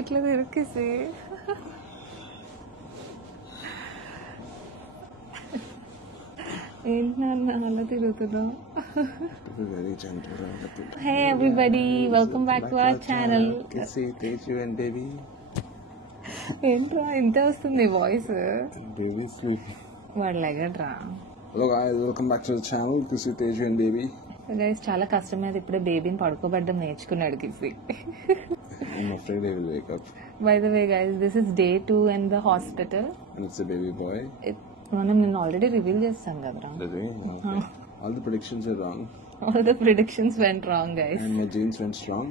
ఇట్లా తిరిగేసి ఏంటి నాన్న అలా తిరుగుతున్నావు? Hey everybody, welcome back to our channel. ఏంట్రా ఇంత వస్తుంది వాయిస్? వాడు లెగడ్రా. Hello guys, welcome back to the channel. This is Teju and baby. Guys చాలా కష్టం మీద ఇప్పుడే బేబీని పడుకోబెట్టడం నేర్చుకున్నాడు కిసి. I'm afraid he will wake up. By the way guys, this is day 2 in the hospital. And it's a baby boy. మనం నిన్న already reveal చేస్తాం కదరా. Did we? Okay. All the predictions are wrong. All the predictions went wrong guys. And my genes went strong.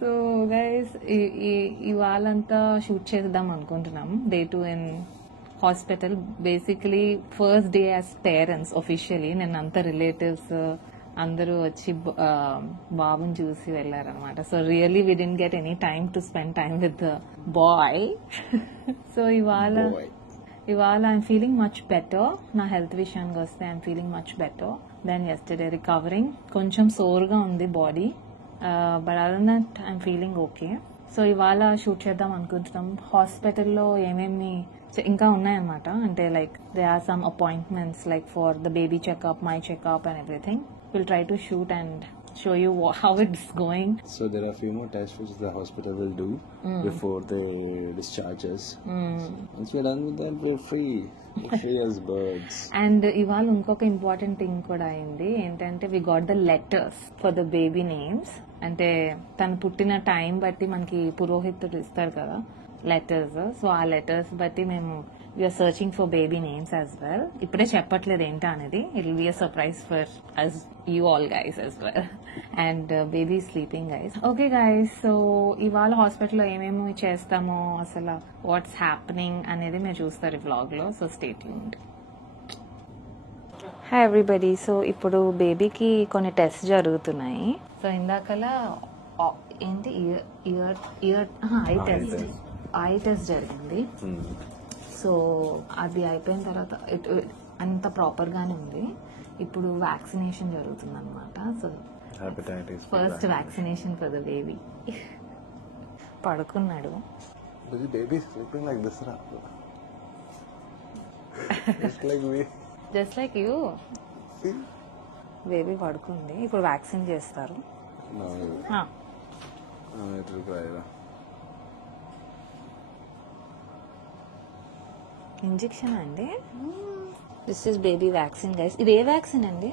So guys ఇవాళంతా shoot చేద్దాం అనుకుంటున్నాం. Day 2 in hospital. Basically first day as parents officially. నిన్నంతా relatives అందరూ వచ్చి బాబుని చూసి వెళ్లారనమాట. So really we didn't get any time to spend time with the boy. So ఇవాళ ఐఎమ్ ఫీలింగ్ మచ్ బెటర్. నా హెల్త్ విషయానికి వస్తే I'm feeling much better then yesterday. Recovering. కొంచెం సోర్గా ఉంది body, but other that I'm feeling okay. So ఇవాళ shoot చేద్దాం అనుకుంటున్నాం. హాస్పిటల్లో ఏమేమి ఇంకా ఉన్నాయన్నమాట. అంటే like they are some appointments like for the baby checkup, my checkup and everything. Will try to shoot and show you how it's going. So there are a few more tests which the hospital will do before they discharge us. Once we're done with that, we're free. We're free as birds. And ఇవాళ ఇంకొక important thing కూడా అయింది. ఏంటంటే we got the letters for the baby names. అంటే తను పుట్టిన time బట్టి మనకి పురోహితుడు ఇస్తారు కదా లెటర్స్. సో ఆ లెటర్స్ బట్టి మేము we're searching for baby names as well. ఇప్పుడే చెప్పట్లేదు ఏంటా అనేది. It will be a surprise for us you all guys as well. And baby sleeping guys. Okay guys, so ఇవాళ హాస్పిటల్లో ఏమేమి చేస్తామో అసలు వాట్స్ హ్యాపెనింగ్ అనేది మీరు చూస్తారు ఈ వ్లాగ్ లో. So stay tuned. Hi everybody. So ఇప్పుడు బేబీకి కొన్ని టెస్ట్ జరుగుతున్నాయి. సో ఇందాకలా ఏంటి ఐ టెస్ట్ జరిగింది. సో అది అయిపోయిన తర్వాత అంత ప్రాపర్ గానే ఉంది. ఇప్పుడు వ్యాక్సినేషన్ జరుగుతుంది అనమాట. So first vaccination for the baby. పడుకున్నాడు. Just like you. బేబీ పడుకుంది. ఇప్పుడు వ్యాక్సిన్ చేస్తారు. ఇంజెక్షన్ అండి. This is baby vaccine guys. ఇది ఏ వ్యాక్సిన్ అండి?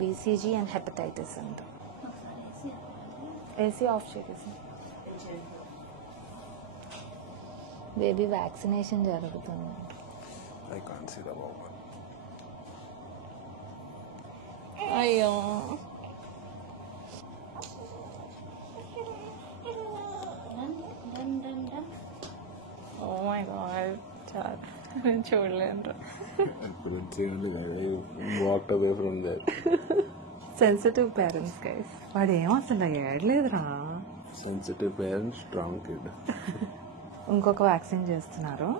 బీసీజీ అండ్ హెపటైటిస్ అంట. ఏసీ ఆఫ్ చేసి బేబీ వ్యాక్సినేషన్ జరుగుతుంది. అయ్యో ఓ మై గాడ్, చాలా చూడలేను. Sensitive parents guys. వాడు ఏమవుతుండ ఏడలేదురా. Sensitive parents, strong kid. ఇంకొక వ్యాక్సిన్ చేస్తున్నారు.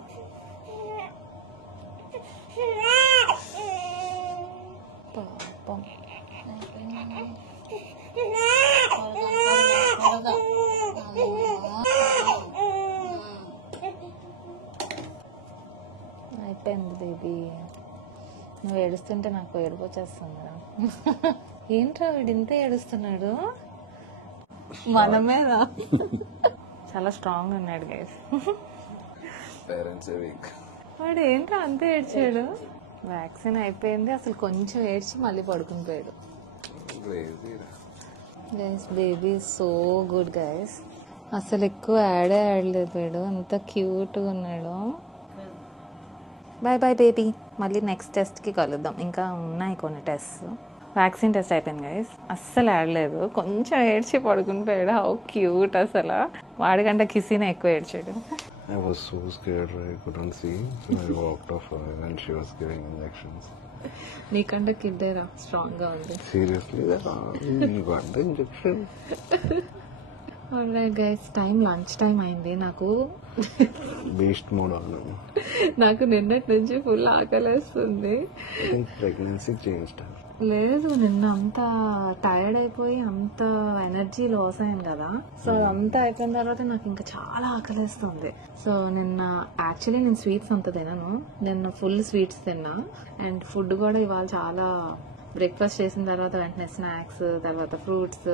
పాపం. అయిపోయింది బేబీ. నువ్వు ఏడుస్తుంటే నాకు ఏడుపు వచ్చేస్తుందిరా. ఏంట్రా వీడు ఇంత ఏడుస్తున్నాడు? మనమేరా. చాలా స్ట్రాంగ్ ఉన్నాడు గైస్. వాడు ఏంట్రా అంత ఏడ్చాడు? వ్యాక్సిన్ అయిపోయింది. అసలు కొంచెం ఏడ్చి మళ్ళీ పడుకుని పోయాడు. Guys baby so good guys. అసలు ఎక్కువ ఆడలేదు వీడు. అంత క్యూట్గా ఉన్నాడు. Bye bye baby. మళ్ళీ నెక్స్ట్ టెస్ట్కి కలుద్దాం. ఇంకా ఉన్నాయి కొన్ని టెస్ట్. వ్యాక్సిన్ టెస్ట్ అయిపోయింది గైస్. అస్సలు ఆడలేదు. కొంచెం ఏడ్చి పడుకుని పోయాడు. How cute. అసలు వాడికంటే కిసీనే ఎక్కువ ఏడ్చాడు. I was so scared, I couldn't see. So I walked off her when she was giving injections. నీకంటే కిడ్డేరా స్ట్రాంగ్ గా ఉంది. Seriously, you got the injection. Alright guys, time lunch time అయింది. నాకు బీస్ట్ మోడ్ ఆన్. నాకు నిన్నటి నుంచి full ఆకలేస్తుంది. I think pregnancy changed her. లేదు, నిన్న అంతా టైర్డ్ అయిపోయి అంత ఎనర్జీ లాస్ అయ్యాను కదా. సో అదంతా అయిపోయిన తర్వాత నాకు ఇంకా చాలా ఆకలిస్తుంది. సో నిన్న యాక్చువల్లీ నేను స్వీట్స్ అంత తినను, నిన్న ఫుల్ స్వీట్స్ తిన్నా. అండ్ ఫుడ్ కూడా ఇవాళ చాలా, బ్రేక్ఫాస్ట్ చేసిన తర్వాత వెంటనే స్నాక్స్, తర్వాత ఫ్రూట్స్.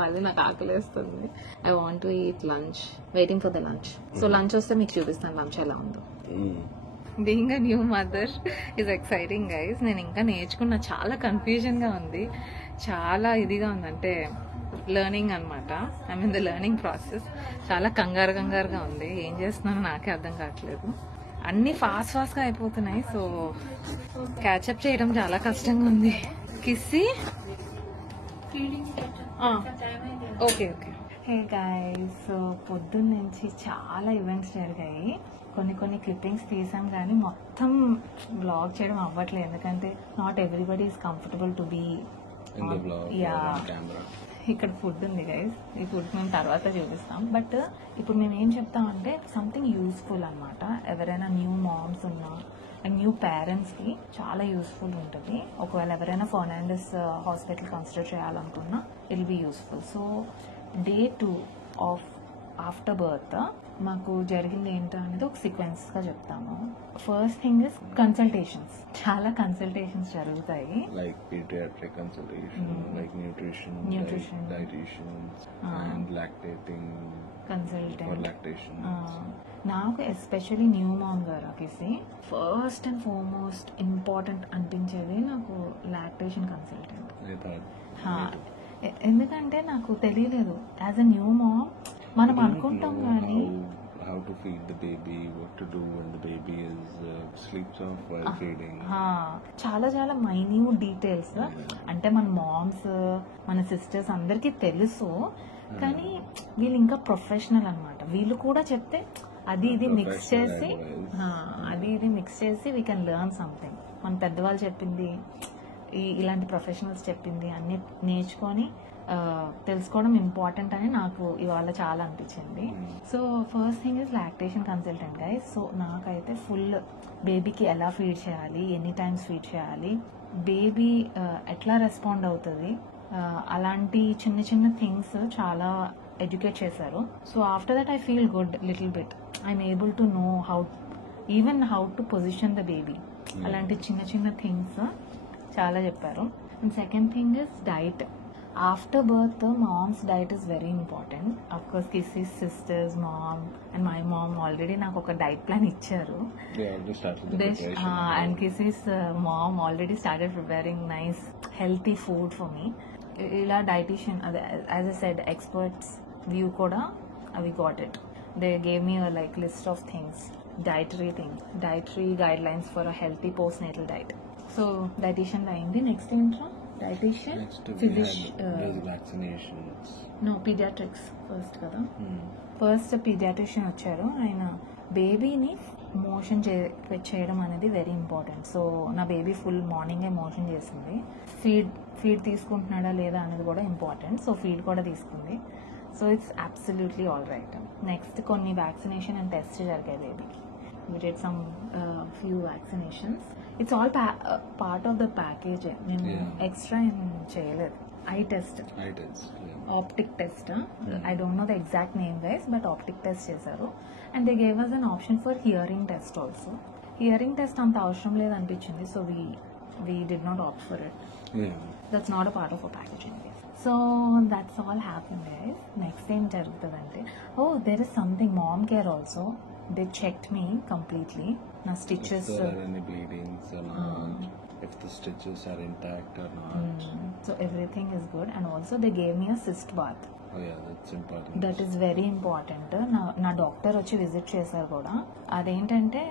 మళ్ళీ నాకు ఆకలిస్తుంది. I want to eat lunch, waiting for the lunch. So lunch వస్తే మీకు చూపిస్తాను లంచ్ ఎలా ఉందో. Being a new mother is exciting guys. నేను ఇంకా నేర్చుకున్న, చాలా కన్ఫ్యూజన్గా ఉంది, చాలా ఇదిగా ఉంది, అంటే లెర్నింగ్ అనమాట. I mean the learning process. చాలా కంగారుగా ఉంది, ఏం చేస్తున్నానో నాకే అర్థం కావట్లేదు. అన్నీ ఫాస్ట్గా అయిపోతున్నాయి. సో క్యాచప్ చేయడం చాలా కష్టంగా ఉంది. కిస్సి ఓకే. హే గైస్, సో పొద్దున్న నుంచి చాలా ఈవెంట్స్ జరిగాయి. కొన్ని క్లిప్పింగ్స్ తీసాం కానీ మొత్తం బ్లాగ్ చేయడం అవ్వట్లేదు, ఎందుకంటే not everybody is comfortable to be. ఇక్కడ ఫుడ్ ఉంది గైస్, ఈ ఫుడ్ మేము తర్వాత చూపిస్తాం. బట్ ఇప్పుడు మేము ఏం చెప్తామంటే సంథింగ్ యూస్ఫుల్ అనమాట. ఎవరైనా న్యూ మామ్స్ ఉన్నా అండ్ న్యూ పేరెంట్స్కి చాలా యూస్ఫుల్ ఉంటుంది. ఒకవేళ ఎవరైనా ఫర్నాండిస్ హాస్పిటల్ కన్సిడర్ చేయాలనుకున్నా it will be useful. So day 2 of after birth మాకు జరిగింది ఏంటో అనేది ఒక సీక్వెన్స్గా చెప్తాము. First thing is consultations. చాలా కన్సల్టేషన్స్ జరుగుతాయి, like pediatric consultation, like nutrition, dietitians, and lactating consultant for lactation. నాకు ఎస్పెషలీ న్యూ మామ్ గారికి ఫస్ట్ అండ్ ఫార్మోస్ట్ ఇంపార్టెంట్ అనిపించేది నాకు లాక్టేషన్ కన్సల్టెంట్. ఎందుకంటే నాకు తెలియలేదు, యాజ్ అ న్యూ మామ్ మనం అనుకుంటాం కానీ how to feed the baby, what to do when the baby is sleeps off while feeding. చాలా మైన్యూట్ డీటెయిల్స్. అంటే మన మామ్స్, మన సిస్టర్స్ అందరికీ తెలుసు, కానీ వీళ్ళు ఇంకా ప్రొఫెషనల్ అనమాట. వీళ్ళు కూడా చెప్తే అది ఇది మిక్స్ చేసి వీ కెన్ లెర్న్ సంథింగ్. మన పెద్దవాళ్ళు చెప్పింది, ఇలాంటి ప్రొఫెషనల్స్ చెప్పింది అన్ని నేర్చుకొని తెలుసుకోవడం ఇంపార్టెంట్ అని నాకు ఇవాళ చాలా అనిపించింది. So first thing is lactation consultant guys. So నాకైతే ఫుల్ బేబీకి ఎలా ఫీడ్ చేయాలి, ఎన్ని టైమ్స్ ఫీడ్ చేయాలి, బేబీ ఎట్లా రెస్పాండ్ అవుతుంది, అలాంటి చిన్న థింగ్స్ చాలా ఎడ్యుకేట్ చేశారు. So after that I feel good little bit. I'm able to know how to position the baby. అలాంటి చిన్న థింగ్స్ చాలా చెప్పారు. And second thing is diet. After birth moms diet is very important. Of course Kissy's sisters, ma'am and my mom already నాకు ఒక diet plan ఇచ్చారు. And Kissy's mom already started preparing nice healthy food for me. ఇలా dietitian, అదే as a said experts view కూడా అవి got it. They gave me like list of things, dietary guidelines for a healthy postnatal diet. So dietitian అయింది. Next ఏంట్రా dietitian, pediatrics first కదా. First pediatrician వచ్చారు. ఆయన బేబీని motion చేయడం అనేది వెరీ ఇంపార్టెంట్. సో నా బేబీ ఫుల్ మార్నింగే మోషన్ చేసింది. ఫీడ్ తీసుకుంటున్నాడా లేదా అనేది కూడా ఇంపార్టెంట్. సో ఫీడ్ కూడా తీసుకుంది. So it's absolutely all right. Next కొన్ని వ్యాక్సినేషన్ అండ్ టెస్ట్ జరిగాయి బేబీకి. We did some few vaccinations. It's all part of the package. నేను ఎక్స్ట్రా ఏం చేయలేదు. Eye test, optic test. I don't know the exact name guys, but optic test చేశారు. And they gave us an option for hearing test also. Hearing test అంత అవసరం లేదు అనిపించింది. So we did not opt for it. That's not a part of a package anyway. So that's all happened guys. Next ఏం జరుగుతుందంటే, there is something mom care also. They checked me completely. Na stitches. If there are any bleedings or not, if the stitches are intact or not. So everything is good, and also they gave me a cyst bath. Oh yeah, that's important. That is very important. నా doctor వచ్చి visit చేశారు కూడా. అదేంటంటే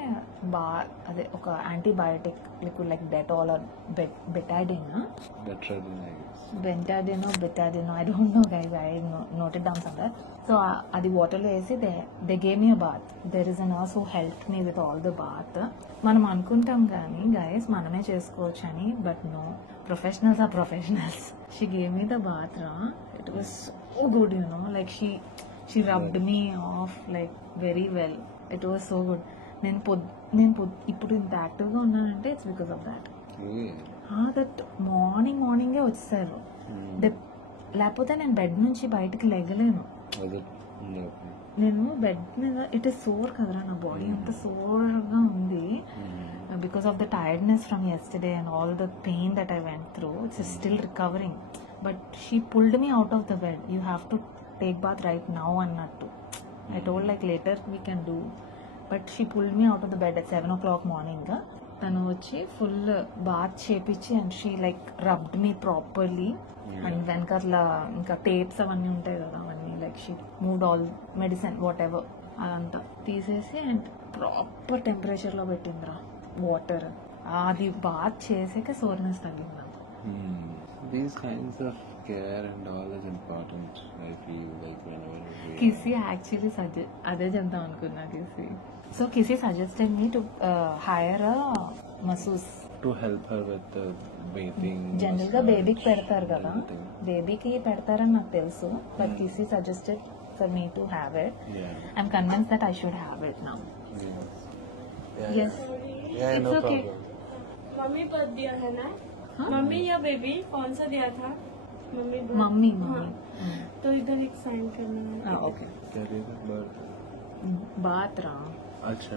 అదే ఒక antibiotic liquid like Dettol or Betadine. బెటాడినో I don't know guys, I noted down somewhere. So అది వాటర్లో వేసి they gave me a bath. There is a nurse who help me with all the bath. మనం అనుకుంటాం కానీ guys మనమే చేసుకోవచ్చు అని, but no, professionals are professionals. She gave me the bath రా. It was so good, you know, like she rubbed me off like very well. It was so good. నేను ఇప్పుడు ఇంత యాక్టివ్గా ఉన్నానంటే it's because of that. That మార్నింగే వచ్చేసారు. లేకపోతే నేను బెడ్ నుంచి బయటకి లెగలేను. నేను బెడ్ మీద ఇట్ ఈస్ సోర్ కదరా, నా బాడీ అంత సోర్గా ఉంది because of the tiredness from yesterday and all the pain that I went through. It's still recovering. But she pulled me out of the bed. You have to take bath right now అన్నట్టు. I told like later we can do. But she pulled me out of the bed at 7 o'clock morning. తను వచ్చి full bath చేపించి and she like rubbed me properly. And వెనకట్లా ఇంకా tapes అవన్నీ ఉంటాయి కదా, అవన్నీ like she moved all medicine whatever అదంతా తీసేసి అండ్ ప్రాపర్ టెంపరేచర్లో పెట్టిందిరా వాటర్. అది బాత్ చేసాక సోర్నెస్ తగ్గింది నాకు. These kinds of care and all is important. I feel like whenever Kissy actually అదే చెప్దాం అనుకున్నా Kissy. So Kissy suggested me to hire a masseuse to help her with the bathing. General గా బేబీకి పెడతారు కదా, బేబీకి పెడతారని నాకు తెలుసు. But Kissy suggested for me to have it. I'm convinced that I should have it now. Yes. Yeah, It's no okay. problem. Mummy पद दिया है ना? मम्मी या बेबी कौन सा दिया था? Mummy birth? మమ్మీ हाँ। तो इधर एक साइन करना है। ఓకే. బాత్ రా. अच्छा.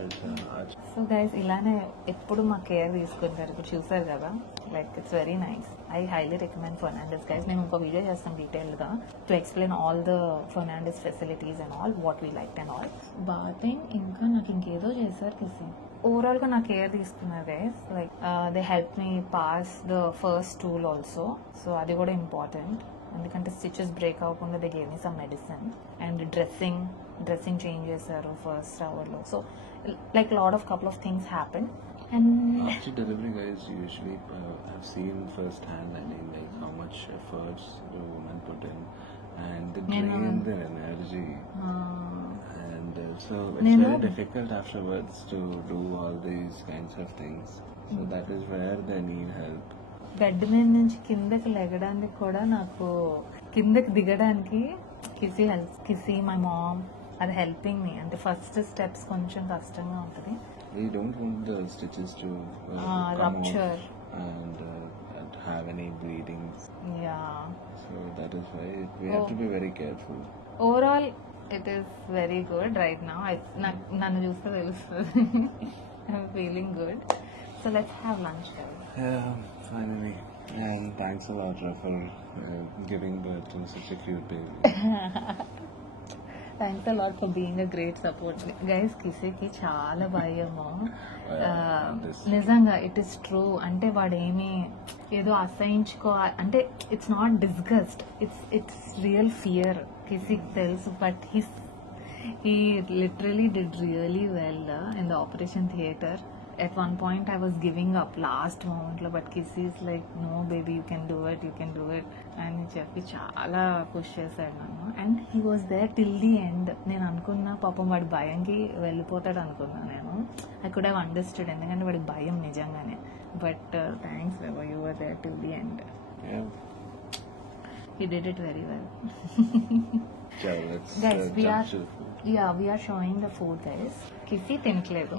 సో గైస్ ఇలానే ఎప్పుడు మా కేర్ తీసుకుంటారు. ఇప్పుడు చూసారు కదా, like it's very nice. I highly recommend Fernandez guys. మేము ఇంకో వీడియో చేస్తాం డీటెయిల్ గా to explain all the Fernandez facilities and all what we like and all. Bathing ఇంకా నాకు ఇంకేదో చేశారు కిసి. ఓవరాల్ గా నా కేర్ తీసుకున్నారు guys. Like they help me pass the first tool also. So అది కూడా ఇంపార్టెంట్, ఎందుకంటే స్టిచెస్ బ్రేక్ అవ్వకుండా they gave me some medicine. And dressing change చేశారు ఫస్ట్ అవర్ లో. So like lot of couple of things happen. And After delivery, guys, usually I've seen firsthand. I mean, like how much efforts the women put in, and they drain their energy. And so it's very difficult afterwards to do all these kinds of things. So that is where they need help. Bed మీద నుంచి కిందకి లెగడానికి కూడా నాకు, కిందకి దిగడానికి కిసి my mom అది helping me. అంటే first steps కొంచెం కష్టంగా ఉంటుంది. We don't want the stitches to come rupture off and have any bleedings. Yeah. So that is why we have to be very careful. Overall, it is very good right now. నన్ను చూస్తే తెలుస్తుంది. I'm feeling good. So let's have lunch, guys. Yeah, finally. And thanks a lot, Ra, for giving birth to such a cute baby. Thanks a lot for being a great support guys. కిసికి చాలా భయము నిజంగా. It is true. అంటే వాడేమి ఏదో అసహించుకోవాలి అంటే it's not disgust, it's real fear. కిసికి తెలుసు. But he literally did really well in the operation theater. At one point I was giving up last moment lo, but Kissy is like, no baby, you can do it అని చెప్పి చాలా push చేశాడు నన్ను. And he was there till the end. నేను అనుకున్నా పాపం వాడి భయంకి వెళ్ళిపోతాడు అనుకున్నా నేను. ఐ కుడ్ హ్యావ్ అండర్స్టూడ్, ఎందుకంటే వాడికి భయం నిజంగానే. బట్ థ్యాంక్స్ బాబా, you were there till the end. He did it very well. Guys, we are showing the food, guys. కిసి తినట్లేదు.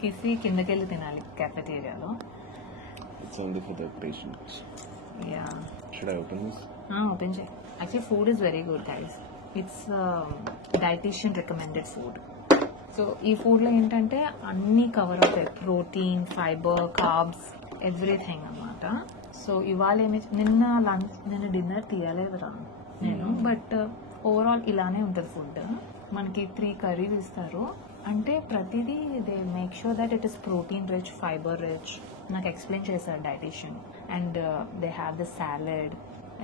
కిసి కిందకెళ్ళి తినాలి cafeteria-లో. It's only for the patients. Yeah. Should I open this? Open check. Actually, food is very good, guys. It's dietitian recommended food. So ఈ food లో ఏంటంటే అన్ని cover అవుతాయి. Protein, fibre, carbs, everything అన్నమాట. So ఇవాళ నిన్న డిన్నర్ తీయలేదురా నేను. But overall ఇలానే ఉంటుంది ఫుడ్. మనకి 3 కర్రీస్ ఇస్తారు. అంటే ప్రతిదీ they make sure that it is protein rich, fibre rich. నాకు ఎక్స్ప్లెయిన్ చేశారు dietitian. And they have the salad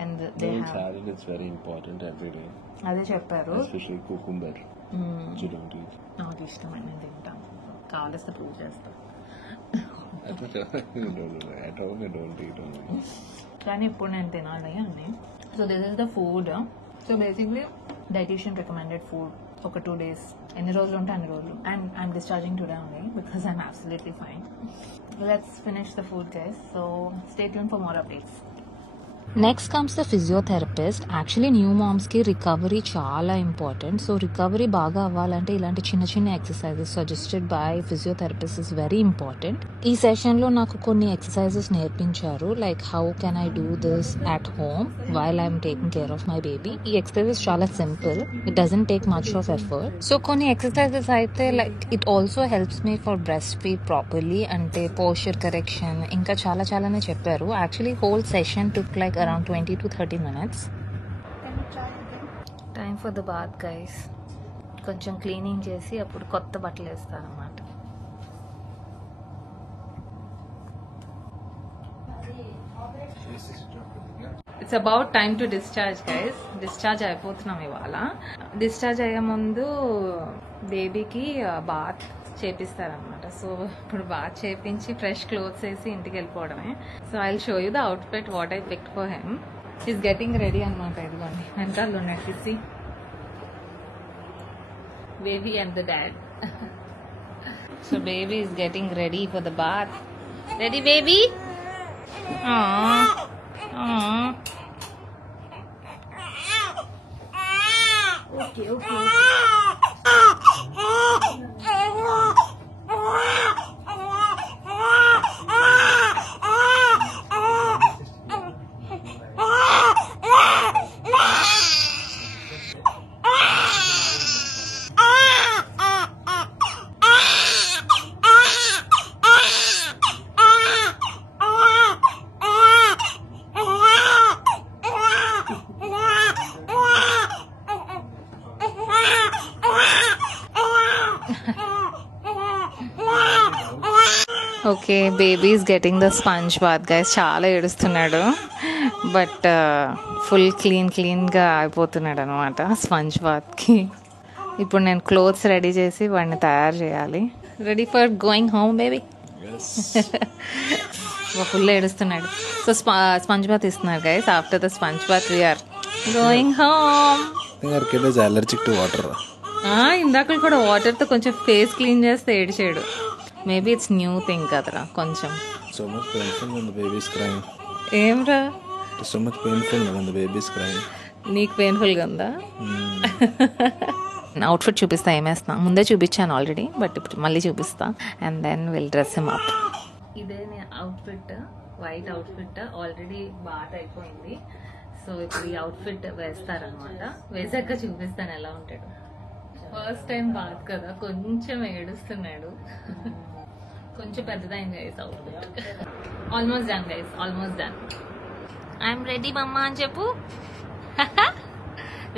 and they have salad is very important every day. అదే చెప్పారు. Especially cucumber. You don't eat. నాకు ఇష్టమైన నేను తింటాను, కావాల్స్తే prove చేస్తాను. At home I don't eat only. కానీ ఇప్పుడు నేను తినాలి అన్నీ. So this is the food. So basically dietitian recommended food. ఒక 2 days, ఎన్ని రోజులు ఉంటే అన్ని రోజులు. I'm discharging today only because I'm absolutely fine. Let's finish the food, guys. So stay tune for more updates. Next comes the physiotherapist. Actually new మామ్స్కి recovery చాలా important. So recovery బాగా అవ్వాలంటే ఇలాంటి చిన్న చిన్న exercises suggested by physiotherapist is very important. ఈ సెషన్లో నాకు కొన్ని ఎక్సర్సైజెస్ నేర్పించారు, like how can I do this at home while I'm taking care of my baby. ఈ ఎక్సర్సైజెస్ చాలా simple, it doesn't take much of effort. So కొన్ని exercises అయితే like it also helps me for breast feed properly, అంటే posture correction, ఇంకా చాలానే చెప్పారు. Actually whole session took like around 20 to 30 minutes. Time for the bath, guys. కొంచెం cleaning చేసి అప్పుడు కొత్త బట్టలు వేస్తారన్నమాట. It's about time to discharge, guys. Discharge అయిపోతున్నాం ఇవాళ. డిశ్చార్జ్ అయ్యే ముందు బేబీకి బాత్ చేపిస్తారనమాట. సో ఇప్పుడు బాత్ చేపించి ఫ్రెష్ క్లోత్స్ వేసి ఇంటికి వెళ్ళిపోవడమే. So I will show you the outfit what I picked for him. Is getting ready అనమాట. ఇదిగోండి వెనకాల ఉన్నాయి baby and the dad. So baby is getting ready for the bath. Ready baby? Okay okay. Okay, baby is getting the sponge bath, guys. చాలా ఏడుస్తున్నాడు, but full క్లీన్గా అయిపోతున్నాడు అనమాట sponge బాత్కి. ఇప్పుడు నేను క్లోత్స్ రెడీ చేసి వాడిని తయారు చేయాలి. Ready for going home baby? Full ఏడుస్తున్నాడు. సో స్పంజ్ బాత్ ఇస్తున్నారు, guys. After the sponge bath we're going home. ఇందాక కూడా వాటర్తో కొంచెం ఫేస్ క్లీన్ చేస్తే ఏడిచాడు. మేబీ ఇట్స్ న్యూ థింగ్ కదరా కొంచెం. So much painful when the baby is crying. ఏమ్రా? It's so much painful when the baby is crying. నీకు పెయిన్ఫుల్గా ఉందా? అవుట్ఫిట్ చూపిస్తా, ఏమేస్తా. ముందే చూపించాను ఆల్రెడీ, బట్ ఇప్పుడు మళ్ళీ చూపిస్తా. And then will dress him up. ఇదే outfit, white outfit. Already bath అయిపోయింది. సో ఇప్పుడు ఈ అవుట్ఫిట్ వేస్తారనమాట. వేసాక చూపిస్తాను ఎలా ఉంటాడు. ఫస్ట్ టైం బాత్ కదా, కొంచెం ఏడుస్తున్నాడు. కొంచెం పెద్దదైంది guys outfit. Almost done guys, almost done. I'm ready mamma అని చెప్పు.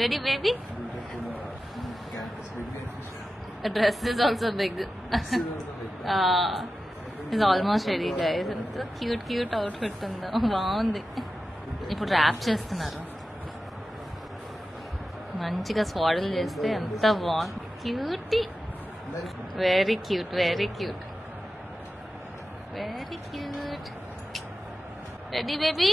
Ready baby? Dress is also big. Is almost ready guys. ఎంత క్యూట్ అవుట్ఫిట్ ఉందో, బాగుంది. ఇప్పుడు ర్యాప్ చేస్తున్నారు. మంచిగా స్వాడల్ చేస్తే ఎంత బాగుంది. Cutie, very cute, very cute, very cute. Ready baby?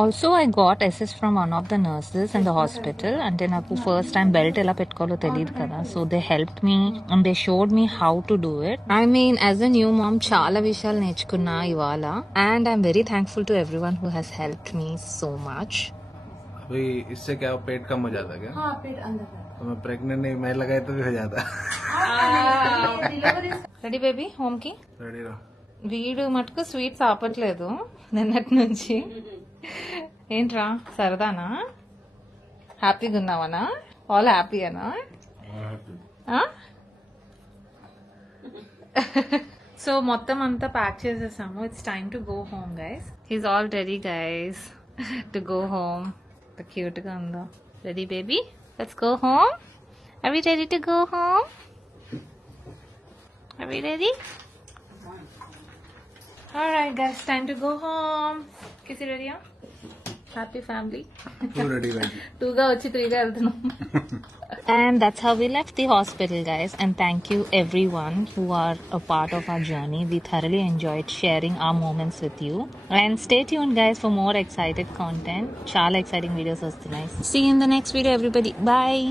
Also I got assist from one of the nurses in the hospital. అంటే నాకు ఫస్ట్ టైం బెల్ట్ ఎలా పెట్టుకోవాలో తెలియదు కదా. So they help me and they showed me how to do it. I mean as a new mom చాలా విషయాలు నేర్చుకున్నా ఇవాళ. And I'm very thankful to everyone who has helped me so much. अभी इससे क्या पेट कम हो जाता है क्या? हाँ, पेट अंदर तो मैं प्रेग्नेंट नहीं, मैं लगाए तो भी हो जाता. Ready baby? హోమ్ కి రెడీ రా. వీడు మటుకు స్వీట్స్ ఆపట్లేదు నిన్నటి నుంచి. ఏంట్రా సరదానా? హ్యాపీగా ఉన్నావనా? ఆల్ హ్యాపీయేనా? సో మొత్తం అంతా ప్యాక్ చేసేసాము. It's time to go home guys. He's all ready guys to go home. Cute గా ఉందో. Ready baby? Let's go home. Are we ready to go home? Are we ready? Alright guys, time to go home. Kissy రెడీయా? Happy family. 2 గా వచ్చి 3 గా వెళ్తున్నాం. And that's how we left the hospital, guys. And thank you everyone who are a part of our journey. We thoroughly enjoyed sharing our moments with you. And stay tuned, guys, for more excited content. Chala exciting videos. See you in the next video, everybody. Bye.